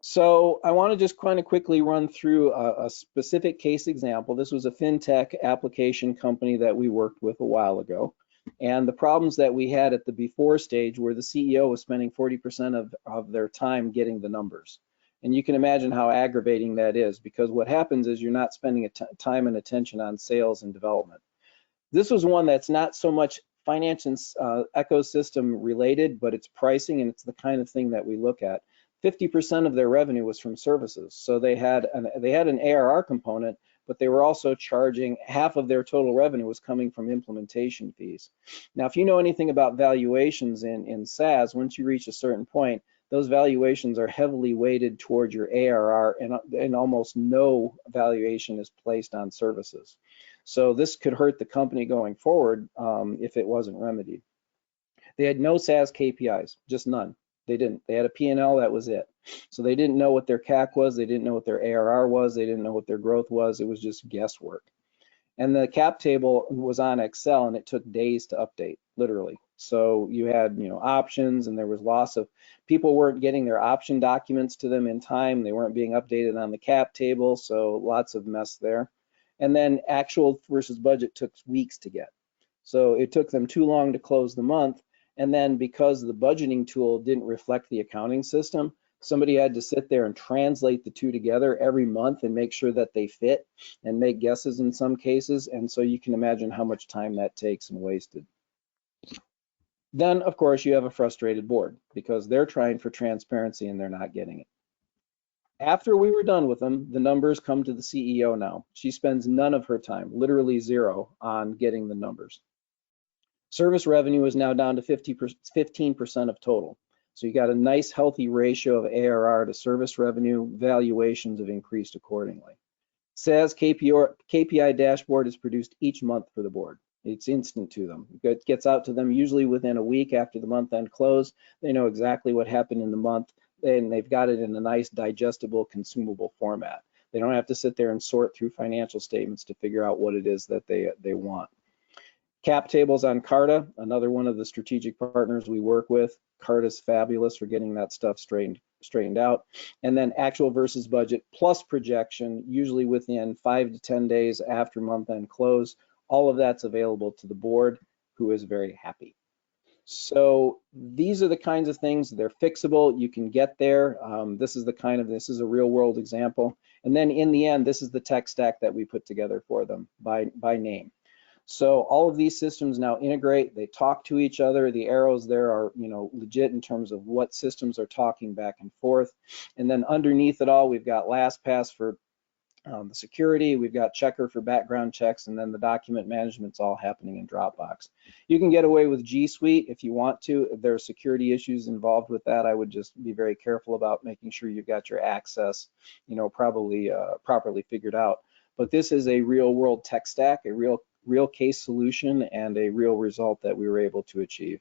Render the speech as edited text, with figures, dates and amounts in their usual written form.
So I want to just kind of quickly run through a specific case example. This was a FinTech application company that we worked with a while ago. And the problems that we had at the before stage were the CEO was spending 40% of their time getting the numbers. And you can imagine how aggravating that is, because what happens is you're not spending time and attention on sales and development. This was one that's not so much finance and ecosystem related, but it's pricing, and it's the kind of thing that we look at. 50% of their revenue was from services. So they had an ARR component, but they were also charging half of their total revenue was coming from implementation fees. Now, if you know anything about valuations in SaaS, once you reach a certain point, those valuations are heavily weighted toward your ARR, and almost no valuation is placed on services. So this could hurt the company going forward if it wasn't remedied. They had no SaaS KPIs, just none. They didn't. They had a P&L, that was it. So they didn't know what their CAC was, they didn't know what their ARR was, they didn't know what their growth was. It was just guesswork. And the cap table was on Excel, and it took days to update, literally. So you had, options, and there was loss of, people weren't getting their option documents to them in time. They weren't being updated on the cap table, so lots of mess there. And then actual versus budget took weeks to get. So it took them too long to close the month. And then because the budgeting tool didn't reflect the accounting system, somebody had to sit there and translate the two together every month and make sure that they fit and make guesses in some cases. And so you can imagine how much time that takes and wasted. Then, of course, you have a frustrated board because they're trying for transparency and they're not getting it. After we were done with them, the numbers come to the CEO now. She spends none of her time, literally zero, on getting the numbers. Service revenue is now down to 15% of total. So you got a nice healthy ratio of ARR to service revenue. Valuations have increased accordingly. SaaS KPI dashboard is produced each month for the board. It's instant to them. It gets out to them usually within a week after the month end close. They know exactly what happened in the month, and they've got it in a nice digestible, consumable format. They don't have to sit there and sort through financial statements to figure out what it is that they want. Cap tables on Carta, another one of the strategic partners we work with. Carta's fabulous for getting that stuff straightened out. And then actual versus budget plus projection, usually within 5 to 10 days after month end close. All of that's available to the board, who is very happy. So these are the kinds of things, they're fixable, you can get there. This is a real world example. And then in the end, this is the tech stack that we put together for them by name. So all of these systems now integrate, they talk to each other. The arrows there are, legit in terms of what systems are talking back and forth. And then underneath it all, we've got LastPass for the security, we've got Checker for background checks, and then the document management's all happening in Dropbox. You can get away with G Suite if you want to. If there are security issues involved with that, I would just be very careful about making sure you've got your access, properly figured out. But this is a real world tech stack, a real case solution, and a real result that we were able to achieve.